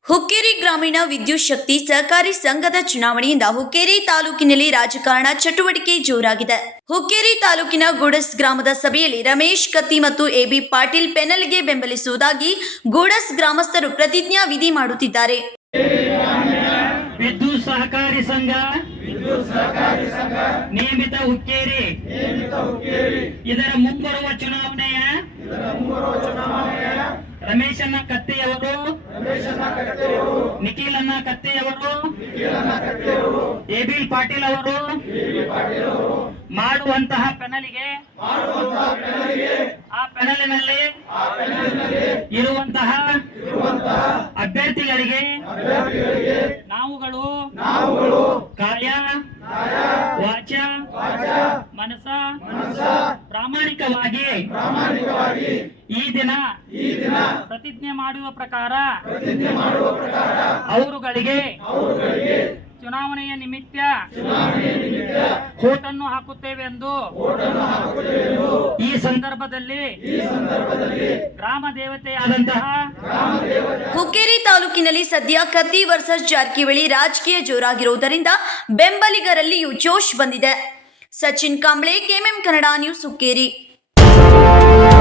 ಹುಕ್ಕೇರಿ ಗ್ರಾಮೀಣ ವಿದ್ಯುತ್ ಶಕ್ತಿ ಸಹಕಾರಿ ಸಂಘದ ಚುನಾವಣೆಯಿಂದ ಹುಕ್ಕೇರಿ ತಾಲೂಕಿನಲ್ಲಿ ರಾಜಕಾರಣ ಚಟುವಟಿಕೆ ಜೋರಾಗಿದೆ. ಹುಕ್ಕೇರಿ ತಾಲೂಕಿನ ಗೂಡಸ್ ಗ್ರಾಮದ ಸಭೆಯಲ್ಲಿ ರಮೇಶ್ ಕತ್ತಿ ಮತ್ತು ಎಬಿ ಪಾಟೀಲ್ ಪೆನಲ್ಗೆ ಬೆಂಬಲಿಸುವುದಾಗಿ ಗೂಡಸ್ ಗ್ರಾಮಸ್ಥರು ಪ್ರತಿಜ್ಞಾ ವಿಧಿ ಮಾಡುತ್ತಿದ್ದಾರೆ. ವಿದ್ಯುತ್ ಸಹಕಾರಿ ಸಂಘ ನಿಯಮಿತ ಹುಕ್ಕೇರಿ ಇದರ ಮುಂಬರುವ ಚುನಾವಣೆಯ ರಮೇಶಣ್ಣ ಕತ್ತೆಯವರು, ನಿಖಿಲಣ್ಣ ಕತ್ತೆಯವರು, ಎಬಿ ಪಾಟೀಲ್ ಅವರು ಮಾಡುವಂತಹ ಪೆನಲಿಗೆ ಆ ಪೆನಲಿನಲ್ಲಿ ಇರುವಂತಹ ಅಭ್ಯರ್ಥಿಗಳಿಗೆ ನಾವುಗಳು ಕಾಯ ವಾಚ ಮನಸ ಪ್ರಾಮಾಣಿಕವಾಗಿ ಈ ದಿನ ಪ್ರತಿಜ್ಞೆ ಮಾಡುವ ಪ್ರಕಾರ ಅವರುಗಳಿಗೆ ಚುನಾವಣೆಯ ನಿಮಿತ್ತ ಓಟನ್ನು ಹಾಕುತ್ತೇವೆ ಎಂದು ಈ ಸಂದರ್ಭದಲ್ಲಿ ಗ್ರಾಮ ದೇವತೆಯಾದಂತಹ ಹುಕ್ಕೇರಿ ತಾಲೂಕಿನಲ್ಲಿ ಸದ್ಯ ಕತ್ತಿ ವರ್ಸಸ್ ಜಾರಕಿಹೊಳಿ ರಾಜಕೀಯ ಜೋರಾಗಿರುವುದರಿಂದ ಬೆಂಬಲಿಗರಲ್ಲಿಯೂ ಜೋಶ್ ಬಂದಿದೆ. Sachin Kamble, KMM Kannada news, Hukkeri.